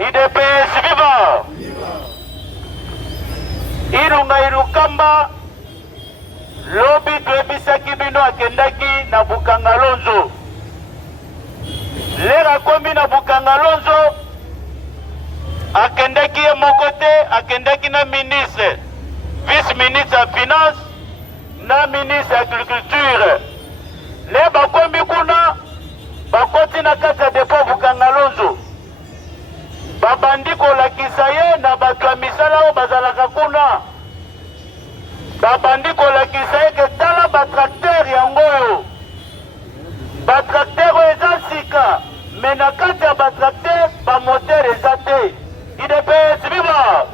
IDPS viva! Irunga Irukamba lobi twebisaki bino akendaki na Bukangalonzo. Lera kombi na Bukangalonzo akendaki ye mokote, akendaki na ministre, vice-ministre ya finance na ministre ya agriculture. Le bakombi kuna bakoti na kati ya depo Bukangalonzo. Babandi kolakisa ye na bato ya misala oyo bazalaka kuna. Babandi kolakisa ye ke tala batrakter yango oyo. Batrakter oyo eza sika, me na kati ya batrakter bamoteur eza te. IDPS viva!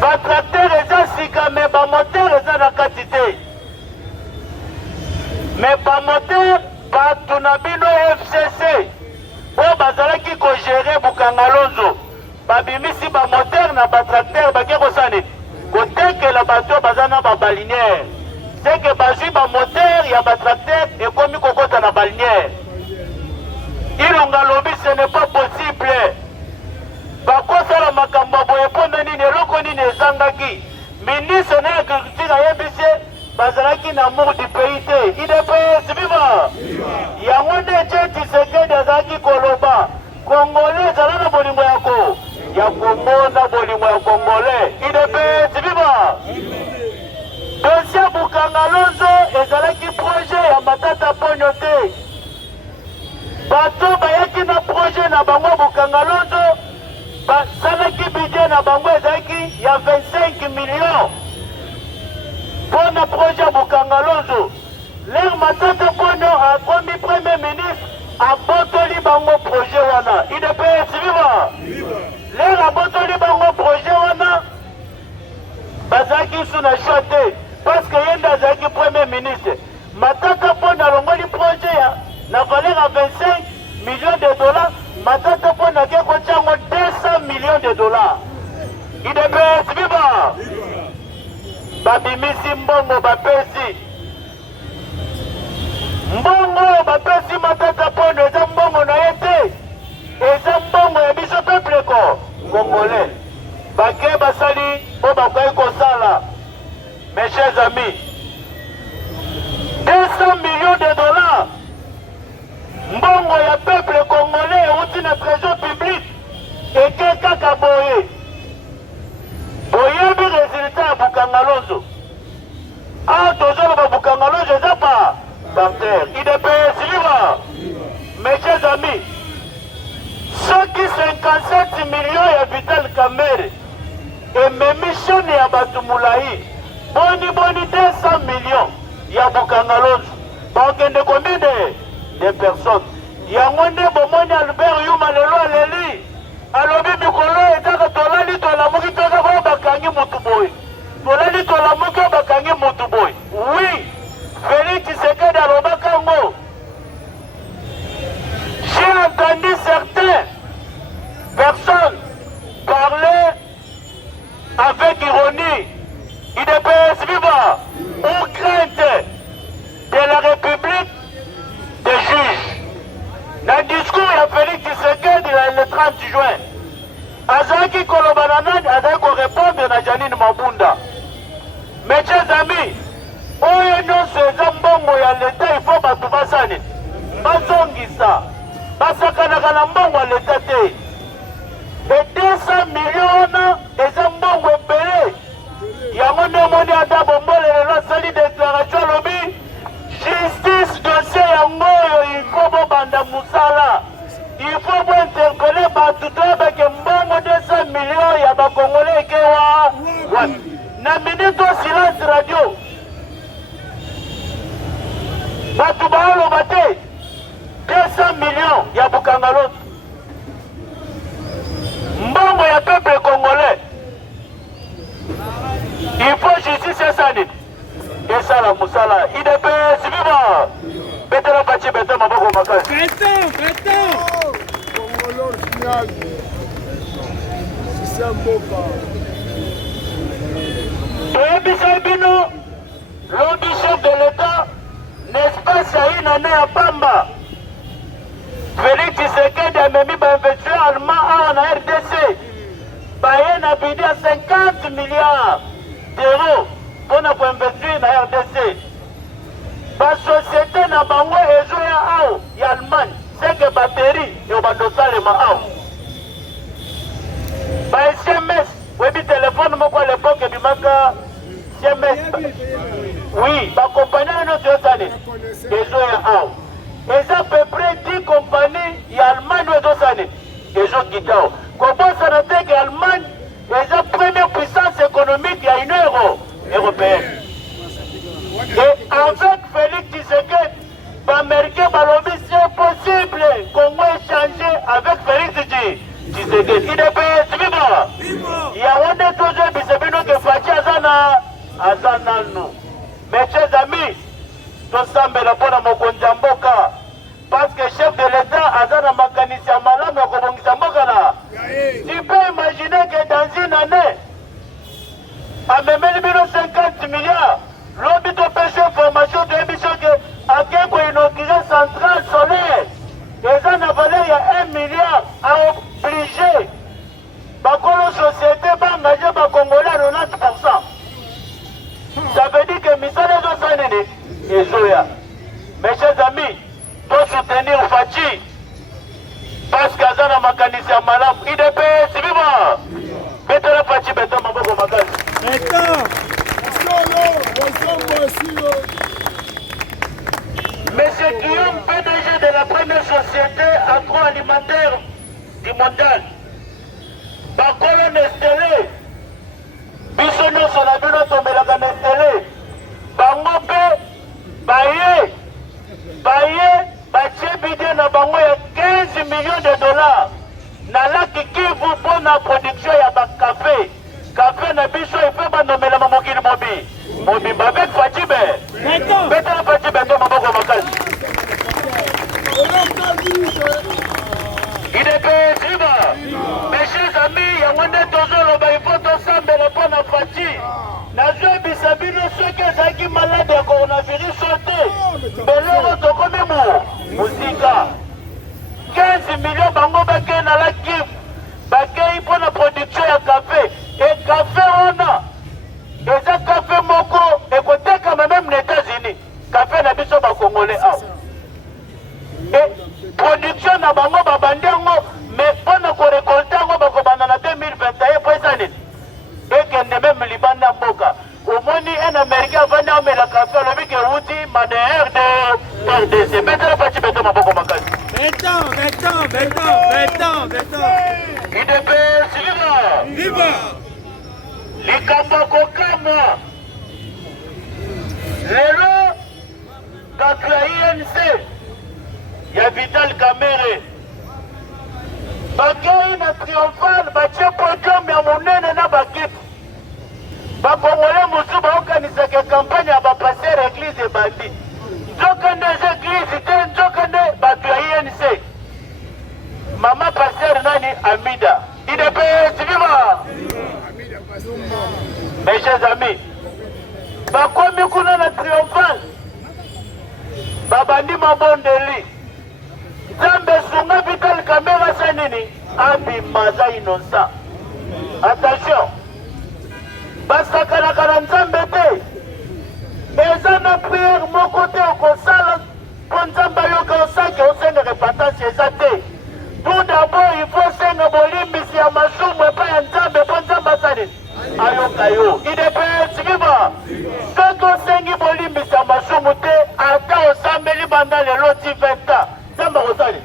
Batrakter eza sika, me bamoteur eza na kati te. Me bamoteur bato na bino FCC oyo bazalaki kogere Bukangalonzo babimisi bamoteur na batrakter bake kosani kotekela bato baza na babaliniere. Seke bazwi bamoteur ya batrakter ekomi kokota na baliniere. Ilunga lobi ce n'est pas possible. Bakosala makambo boye pona nini eloko nini ezangaki. Ministre na agriculture ayebisi bazalaki na amour du pays te. IDPS viva! Yango nde Tshisekedi azalaki koloba Congolais ezala na bolingo yako ya komona bolingo ya Congolais. IDPS viva! Dossier Bukangalonzo ezalaki projet ya Matata Ponyo te. Bato bayaki na projet na bango Bukangalonzo basalaki budget na bango ezalaki ya 25 millions pour le projet Bukangalonzo. L'air Matata Ponyo akomi premier ministre abotoli bango projet wana. IDPS viva! L'air abotoli bango projet wana bazalaki sous na chote parce que yenda azalaki premier ministre. Matata Ponyo alongoli projet ya na valeur à 25 millions de dollars. Matata Ponyo ake kochango 200 millions de dollars. IDPS viva! Babimisi mbongo bapesi. Mbongo bapesi Matata Ponyo eza mbongo na ye te. Eza mbongo ya biso peuple ko Congolais. Bake basali po bakoki kosala. Mes chers amis, 200 millions de dollars. Mbongo ya peuple congolais euti na trésor public eke kaka boye. Boyebi résultat ya Bukangalonzo. Ah, tozoloba Bukangalonzo eza pa bancaire. IDPS viva! Mes chers amis, soki 57 millions ya Vital Kamerhe ememi chaîne ya bato mulai boni 200 millions ya Bukangalonzo bakende combien de personnes. Yango nde bomoni Albert Yuma lelo aleli alobi mikolo etaka tolali tolamuki toka kwa bakangi mutu boy. Tolali tolamuki bakangi mutu boy. Oui, Félix Tshisekedi alobaka ngo. J'ai entendu certaines personnes parler avec ironie. IDPS viva! Ou crainte de la République des juges. Dans le discours de Félix Tshisekedi le 30 juin, azaki kolobanana azaki répondre na Janine Mabunda. Mes chers amis, oyo nyonso eza mbongo ya leta, il faut bato basani bazongisa basakanaka na mbongo ya leta te. E 200 millions wana eza mbongo ebele. Yango nde omoni ata bombole lelo asali déclaration alobi justice dossier yango oyo il faut bobanda musala. Il faut bointerpele bato toyebake mbongo 200 millions ya bakongolais eke wa na minute o silence radio bato baoloba te 200 millions ya Bukangalonzo. Mbongo ya peuple congolais. Il faut justice et sanité. Et ça la musala. IDPS viva! Betela bachi beta maboko makasi. Président! Congolo final. C'est un beau pas. Toyebisa bino, l'homme chef de l'État, n'est-ce pas ça une année à Pamba? Félix Tshisekedi a mis un investisseur allemand batterie et bandosalema awa ba SMS webi téléphone moko à l'époque ebimaka SMS oui ba compagnie no tozane ezo ya awa eza à peu près 10 compagnies ya Allemagne ezosane ezo kitao kobosana te ke Allemagne eza première puissance économique ya Union européenne. Et avec Félix Tshisekedi, les Américains balobi c'est possible Congo échanger avec Félix Tshisekedi. Il est payé suivant. Il y a un des toujours bisebino que Fachi azana nous. Mes chers amis, tout ça me répond à mon konjamboka. Parce que chef de l'État azana makanisya malamu ya kobongisa mboka là. Tu peux imaginer que dans une année, à même 50 milliards, l'hôpital de pêche formation de l'émission à Keko inauguré centrale solaire. Les gens ont valé il y a 1 milliard à obliger. La société va engager les Congolais à 90%. Ça veut dire que Missale est Zoya. Mes chers amis, pour soutenir Fachi, parce que Azana Makanisi a malade, il est payé, c'est vivant. Mettez la Fachi, mettez ma boue au magasin. Monsieur Guillaume, PDG de la première société agroalimentaire du mondial. Bakolo Nestlé. Bisono Solabino Tomelaka Nestlé. Bango pe, Baye, Bachebide na bango ya 15 millions de dollars. Nalaki Kivu pour la production ya café. Café na biso efe banomela mamokili mobi babek Fachibe betala Fachibe ndo maboko makasi idepe siba mes chers amis yango nde tozoloba ifo tosambela mpo na Fachi nazwi bisabino soki ezalaki malade ya coronavirus te beloko tokomi mosika 15 millions bango bakei na la Kivu bakei mpo na production ya café et café on a des café moko et côté quand même les États-Unis café na biso ba congolais et production na bango ba bandengo mais on a ko récolter ngo ba ko banana 2021 pour ça et que même libanda mboka au moni un américain va na mais la café le que outi madère de RDC mettre pas tu beto maboko makasi beton il est viva likambo kokama lelo bato ya INC ya Vital Kamerhe bakei na triomphal batie podium ya monene na bakiti bakongole mosusu baokanisaka kampagne ya bapaster église ebandi nzokende eza église te nzokende bato ya INC mama paster nani Amida idepe siviva. Mes chers amis, bakomi kuna na triomphal babandi mabondeli Nzambe sunga Vital Kamerhe sanini abimaza innocent. Attention, basakanaka na Nzambe te eza na priere moko te okosala mpo Nzambe ayoka osake osenga repentance eza te. Tout d'abord il faut senga bolimbisi ya masumu epai ya Nzambe mpo Nzambe asanini ayoka yo idepe sikiba soki osengi bolimbisa masumu te ata osambeli banda lelo ti 20 ans Nzambe akosali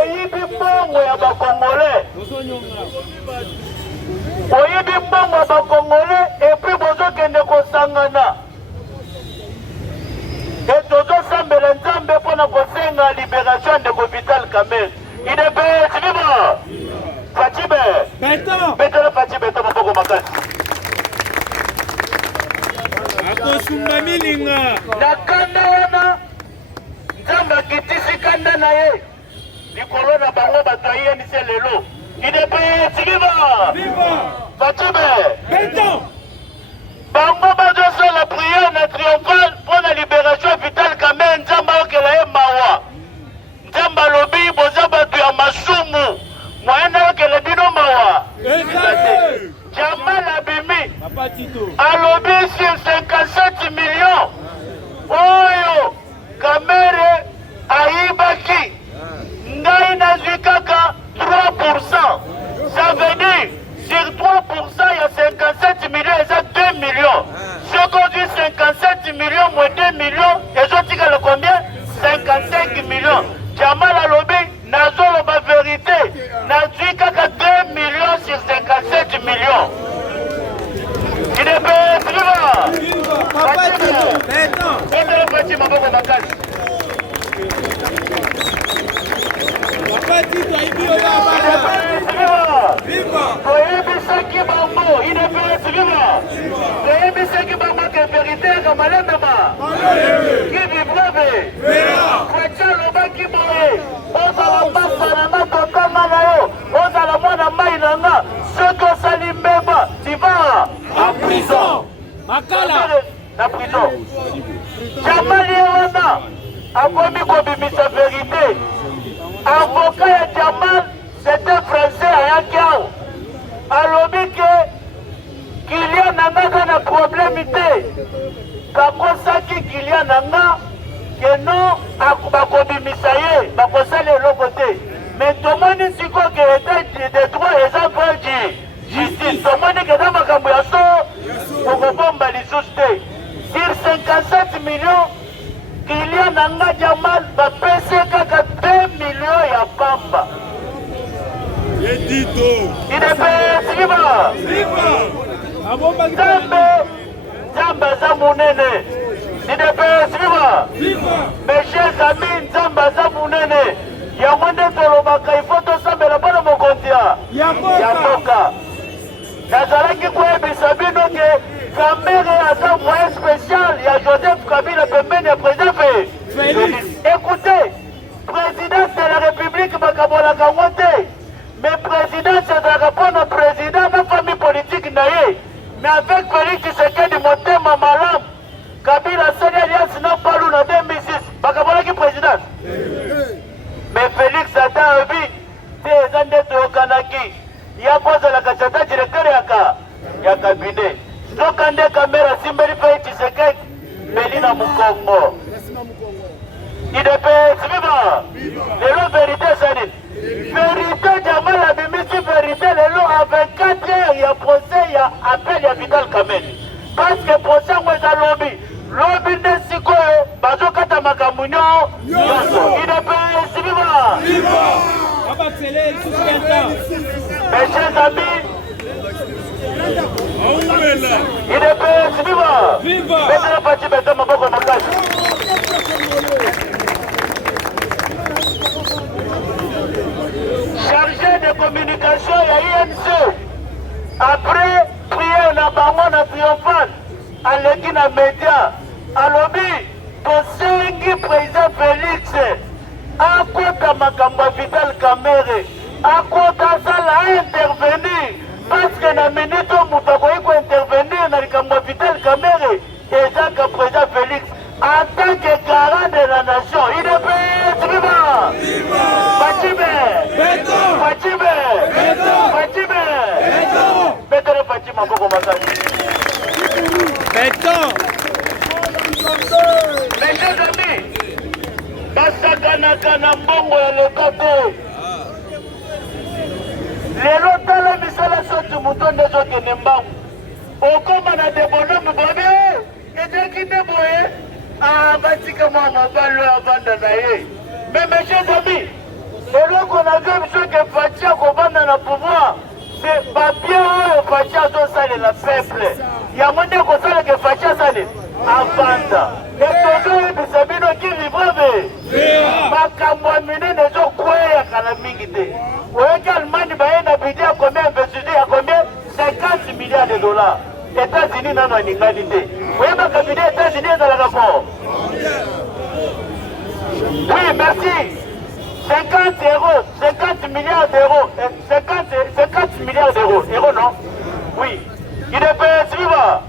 oyibi mbongo ya bakongolais oyibi mbongo ya bakongolais epui bozokende kosangana e tozosambela Nzambe mpona kosenga libération ndeko Vital Kamerhe idepe sikiba Fachibe betala Fachibe to maboko makasi akosumba milinga na kanda wana Nzambe akitisi kanda na ye likolo na bango bato ya INC lelo idepe sikiba Fachibe bango bazosala priere na triomphal mpo na libération Vital Kamerhe Nzambe akela ye mawa Nzambe alobi boza bato ya masumu moyena okele bino mawa Jamal abimi alobi sur 57 millions oyo Kamerhe Abati toyebi oyo abala. Toyebisaki bango IDPS viva. Toyebisaki bango ke vérité ya malembema. Ki vibreve. Kwacha lobaki boye. Ozala mbasa na nga totanga na yo. Ozala mwana mai na nga. Soki osali mbeba tiva en prison. Makala. Na prison. Jamali wana akomi kobimisa vérité. Avocat ya Jamal c'était français ayaki awa. Alobi ke Kylian nanga aza na problème te. Kakosaki Kylian nanga ke non bakobimisa ye bakosala eloko te. Mais tomoni sikoyo ke etat de droit eza vredi justice. Tomoni ke eza makambo ya so okobomba lisusu te. Sur 57 millions Kylian nanga Jamal bapesi kaka 2 millions ya pamba. Yedito. IDPS viva. Nzambe aza munene. IDPS viva. Mes chers amis, Nzambe aza munene. Yango nde tolobaka ifo tosambela bana mokonzi ya mboka. Nazalaki koyebisa bino ke Kamere aza moyen spécial ya Joseph Kabila pembeni ya président Félix. Écoutez, président de la République bakabolaka ngo te. Mais président c'est pour le président na famille politique na ye. Mais avec Félix Tshisekedi motema malamu. Kabila sali alliance na palu na 2006 bakabolaki président. Mais Félix ata obi te eza nde toyokanaki. Ya kozalaka chata directeur ya cabinet. Sokande kamera simbeli Félix Tshisekedi Melina Mukongo. IDPS viva. Lelo vérité sani. Vérité Jamal abimisi vérité lelo à 24 heures ya procès ya appel ya Vital Kamerhe. Parce que procès ngo eza lobi. Lobi nde sikoyo bazokata makambo nyonso. IDPS viva. Mes chers amis, IDPS viva. Betela pati beta maboko makasi. Chargé de communication ya INC après prière na bango na triomphal aleki na média alobi tosengi président Félix akota makambo ya Vital Kamerhe akota asala intervenir parce que na minute moto akoki kointervenir na likambo ya Vital Kamerhe ezaka président Félix en tant que garant de la nation. IDPS viva. Fachibe Betele Fatima Boko Makasi. Béton. Mes chers amis, basakanaka na mbongo ya leta te. Lelo tala misala soki moto nde ezokende mbangu okoma na debonome bobe ezaki nde boye batika mwa mobali oyo avanda na ye. Mais mes chers amis, eloko na vie biso ke Fachi akovanda na pouvoir c'est babien oyo Fachi azosalela peuple yango nde kosala ke Fachi asali avanda. Tozoyebisa bino ki livreve makambo ya minene ezokweyaka na mingi te. Oyoki Allemagne baye na bide ya combien investisseur ya combien 50 milliards de dollars. États-Unis nano aningani te. Oyebaka bide États-Unis ezalaka fort. Oui, merci. 50 euros, 50 milliards d'euros, 50 milliards d'euros. Euros non? Oui. IDPS viva.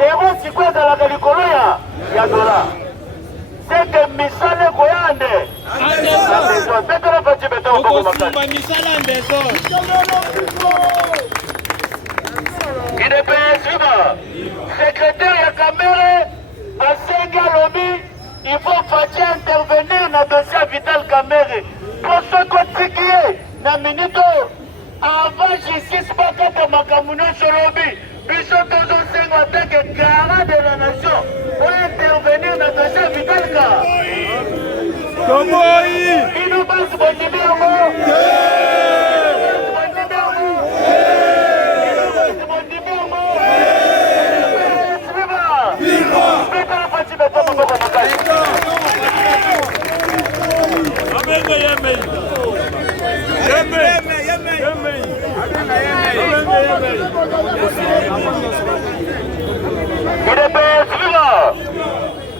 Euros si quoi dans la likolo ya dollar. C'est que misale koyande. Betela Fachi beto mboko makasi. IDPS viva. Secrétaire ya Kamerhe asengi alobi il faut Fachi intervenir na dossier Vital Kamerhe. Pour ce kotiki ye na minute avant justice bakata makambo nyonso lobi biso tozosenga en tant que garant de la nation pour intervenir na dossier Vital Kamerhe. Bino basi bondimi yango.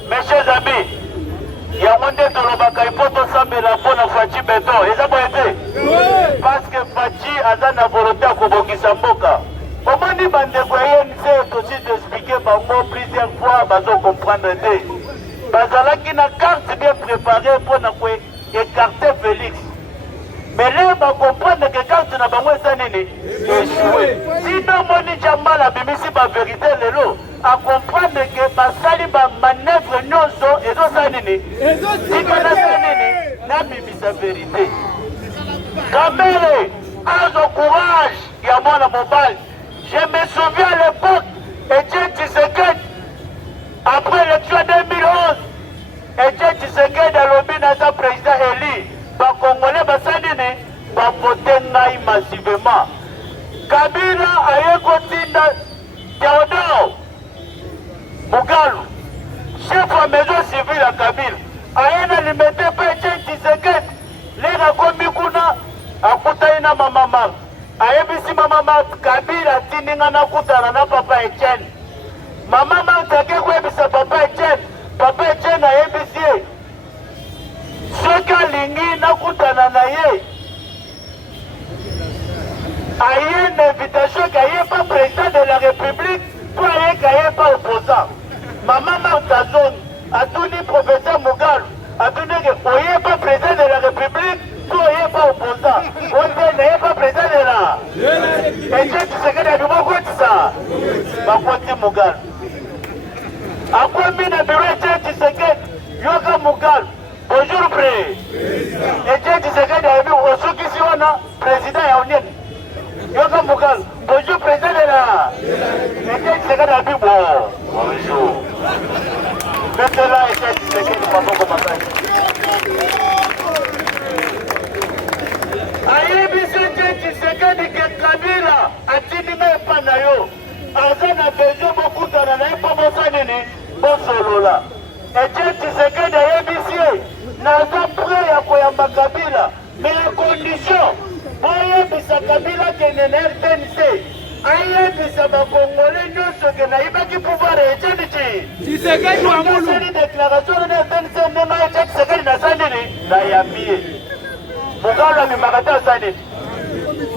Mes chers amis, il y a un de Tolobaka, il faut tout ça, mais la bonne Fachi Béton. Et ça peut être parce que Fachi a la volonté à Kobokisa Mboka. Comment dit Bandekwayen, c'est aussi d'expliquer plusieurs fois, bazo comprendre. Bazala qui n'a carte bien préparée pour écarter Félix. Mais là, on comprendre que quand tu n'as pas échoué. Sinon, mon Djamba la bimisi la vérité, à comprendre que Basali va manœuvre nyonso et donc ça nini. Si on a ça nini, n'a bimisi la vérité. Kamele, a son courage, il y a moi la mobile. Je me souviens à l'époque, Etienne Tshisekedi, après l'élection 2011, Etienne Tshisekedi a lobby dans sa président élu. Les Congolais vont voter massivement. Kabila a écouté Théodore Mugalu, chef de la maison civile à Kabila. A alimenté par Etienne Tshisekedi. Les Rakomikuna a coupé na maman. A ébisi maman Kabila tininga na kutana na papa Etienne. Maman take ko ébisa papa Etienne. Papa Etienne a ébisi. Ce que n'a kutana na ye a une invitation qu'il n'y ait pas président de la République pour qu'il n'y ait pas opposant. Maman Martha Zone a tout dit professeur Mugalu a tout dit qu'il n'y ait pas président de la République pour qu'il n'y ait pas opposant. On n'y ait pas président de la. Et Dieu tu sais que tu vas voir ça. Ma côté Mugalu. À quoi mine bureau tu sais que Yoga Mugalu. Bonjour, Président. Et Dieu dit que nous avons président Yaounien. Yoga Mugal. Bonjour, Président de la. Et Dieu dit que nous avons bonjour. Maintenant, et Dieu dit que nous avons commencé. Aïe, Dieu dit que Kabila a dit que Panayo. Azan a besoin beaucoup de la naïf pour Mossanini. Bon solo là. Et Dieu dit que nous avons naza prêt à koyamba Kabila, mais la condition pour yebisa Kabila kende na RTNC ayebisa bakongolais nyonso ke nayebaki pouvoir Etienne Tshisekedi wasali déclaration na RTNC ndenge Etienne Tshisekedi nasali nini nayambi ye Mugalu amemaka te asali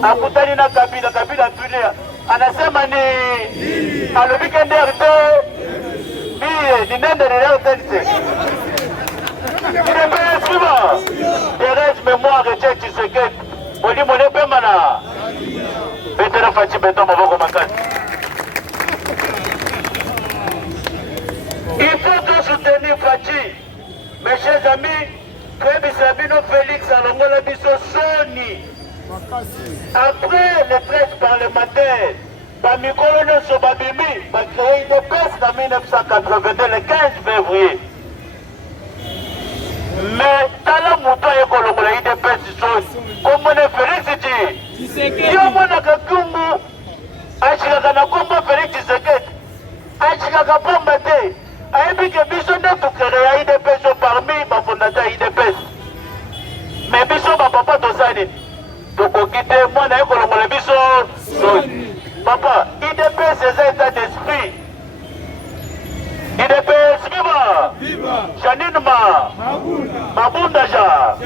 akutani na Kabila. Kabila tune anasema ni alobi kende RT ni nende ni RTNC. Thérèse mémoire et Etienne Tshisekedi. Boli mone pemana. Betera Fachi Béton maboko makasi. Il faut que soutenir Fachi. Mes chers amis, Kwebi Sabino Félix Alongola Biso Soni. Après les 13 parlementaires, Bamikolo Nyonso Babimi va créer une peste en 1982, le 15 février. Mais tala muto ekolongola IDPS soni komone Félix Tshisekedi yo mona kakumbu achikaka na kombo Félix Tshisekedi achikaka pamba te ayebi ke biso nde tukere IDPS parmi bafondateur ya IDPS mais biso bapapa tosali tokoki te mwana ekolongola biso soni papa IDPS eza état d'esprit IDPS viva! Viva! Janine Ma! Mabunda Ja!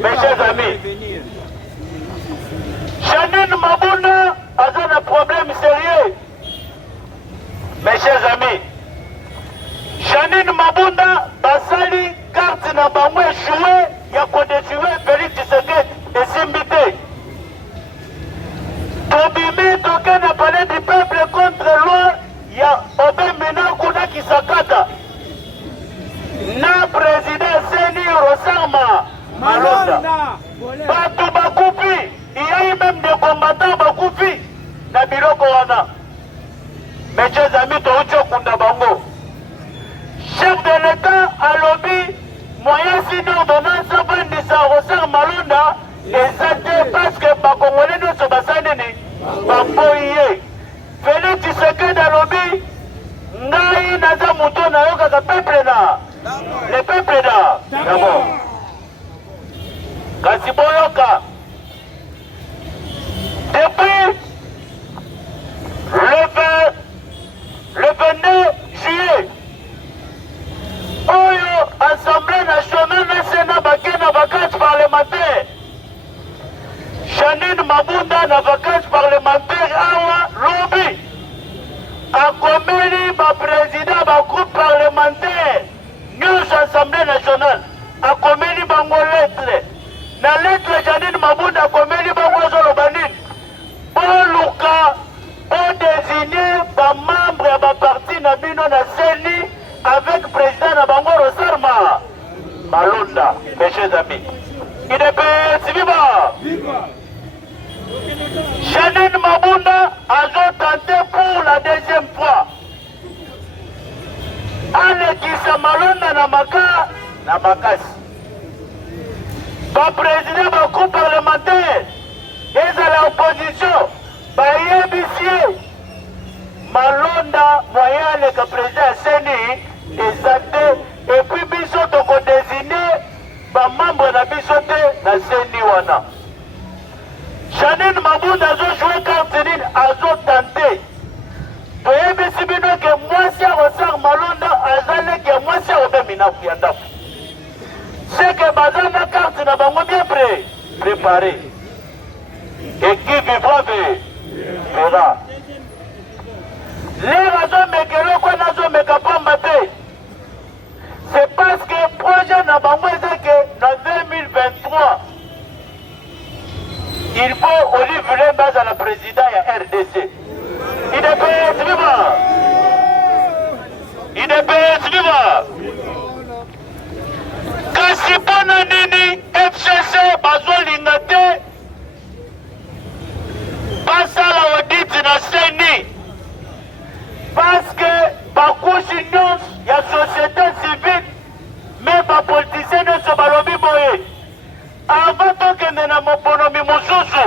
Mes chers amis, Janine Mabunda a un problème sérieux. Mes chers amis, Janine Mabunda basali carte na bango échoué, ya kodéjoué Félix Tshisekedi et Simbité. Tobimi toke na palais du peuple contre loi. Ya Obemena kuna Kisakata na président Seni Rosama Malonda Batu Bakupi, il y a eu même des combattants Bakupi na biloko wana. Mes chers amis, Toucho Kundabango, chef de l'État a lobby moyen si d'ordonnance bandisa Rosama Malonda et parce que Bakongolais ne se basanini Bamboye Félix Tshisekedi alobi ngai naza muto na yoka ka peuple na le peuple da d'abord kasi boyoka depuis le 22 juillet oyo Assemblée nationale na Sénat bake na vacances parlementaires. Janine Mabunda na vacances parlementaires awa lobi akomeli ba président ba groupe parlementaire nyonso Assemblée nationale akomeli bango lettre na lettre Janine Mabunda akomeli bango zoloba nini boluka désigner ba membre ya ba parti na bino na CENI avec président na bango Rosarma Malonda. Mes chers amis, IDPS viva! Janine Mabunda a tenté pour la deuxième fois alekisa Malonda na makasi ba président ba groupe parlementaire ezala opposition bayebisie Malonda moyen aleka président ya CENI ezate et puis biso tokodésigner bamembre na biso te na CENI wana. Janine Mabunda azojoue carte nini azotante toyebisi bino ke mwasi ya Rosar Malonda azaleki ya mwasi ya Robert Minaku ya ndako seke baza na carte na bango bien préparé et qui vivra verra. Les azomekelo kwa nazomeka pamba te c'est parce que projet na bango ezeke na 2023 il faut Olive Lemba à la président ya RDC. IDPS viva! IDPS viva! Kasi mpona nini FCC bazolinga te basala audit na CENI parce que bakushi nyonso ya société civile me bapolitisien nyonso balobi boye avant tokende na mobonomi mosusu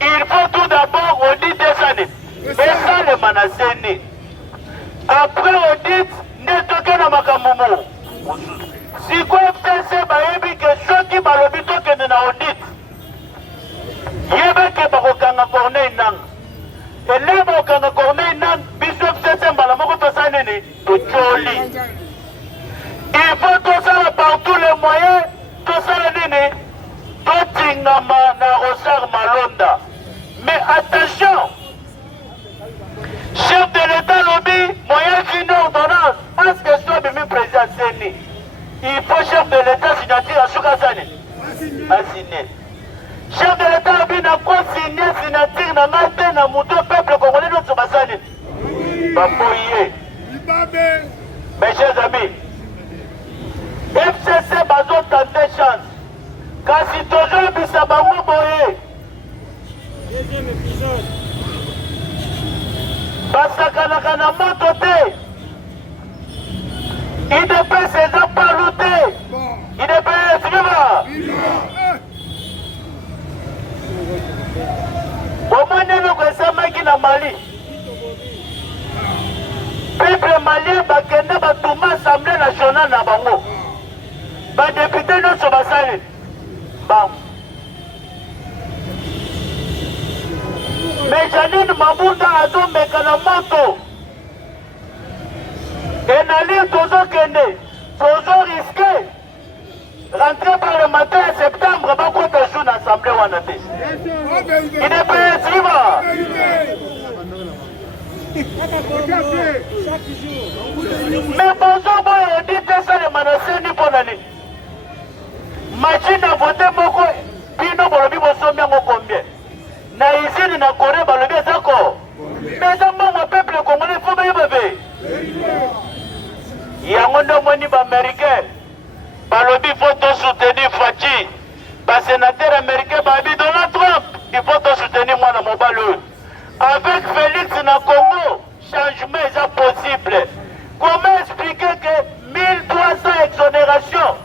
il faut tout d'abord audit esani esalema na CENI après audit nde tokenda makambo mosusu sikoyo FCC bayebi ke soki balobi tokende na audit yebeke bakokanga Corneille Nangaa ele bakokanga Corneille Nangaa biso FCC mbala moko tosala nini totyoli il faut tosala par tous les moyens tosala nini totingama na Rosar Malonda. Mais attention, chef de l'État lobby moyen fini ordonnance parce que soit bimi président CENI il faut chef de l'État signature à Soukasani a signé. Chef de l'État lobby n'a pas signé signature na ngate na muto peuple congolais notre basani baboye. Mes chers amis, FCC bazo tenter chance kasi toujours bisa bango boye deuxième épisode basakanaka na moto te IDPS eza palu te IDPS viva omoni eloko esamaki na Mali peuple malien bakende batuma assemblée nationale na bango badepute nyonso basali mais Janine Mabunda azomeka na moto enali tozokende tozoriske rentrée parlementaire en septembre bakota jour na assemblée wana te IDPS viva mais bozoboya odite esalema na CENI mpona nini machine à voter moko bino bolobi bosomi yango combien na usine na Corée balobi ezako mais eza mbongo peuple congolais fo bayeba ve yango nde omoni baaméricain balobi fo tosoutenir Fachi basénateur américain babi Donald Trump il faut tosoutenir mwana mobali oyo avec Félix na Congo changement eza possible. Comment expliquer que 1300 exonérations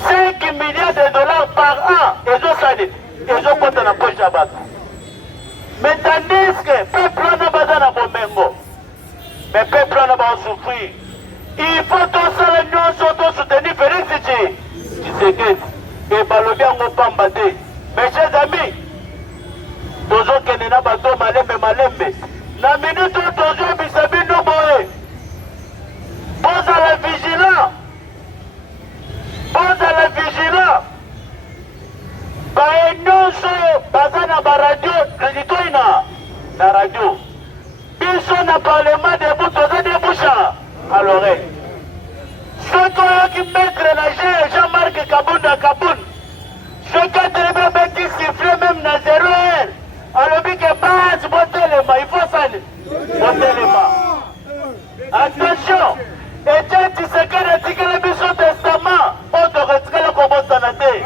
5 milliards de dollars par an ils ont compté dans la poche de bateau. Mais tandis que le peuple n'a pas dans Bomengo, mais le peuple n'a pas souffert. Il faut tous les gens soutenir Félix Tshisekedi et Balobi yango pamba te. Mes chers amis, tozokende na bato malembe malembe. Na minute oyo tozobisa bino boye. Bozala vigilant. Bozala vigilant. Baye nyonso baza na baradio litoi na radio. Biso na parlement debout toza deboucha à l'oreille. Soki oyoki maître na Jean-Marc Kabunda Kaboun. Soki atelemi beti siffle même na 0 heure. Alobi ke base botelema, il faut sani. Botelema. Attention. Etienne Tshisekedi atikeli biso testament. Oyo tokotikala kobosana te.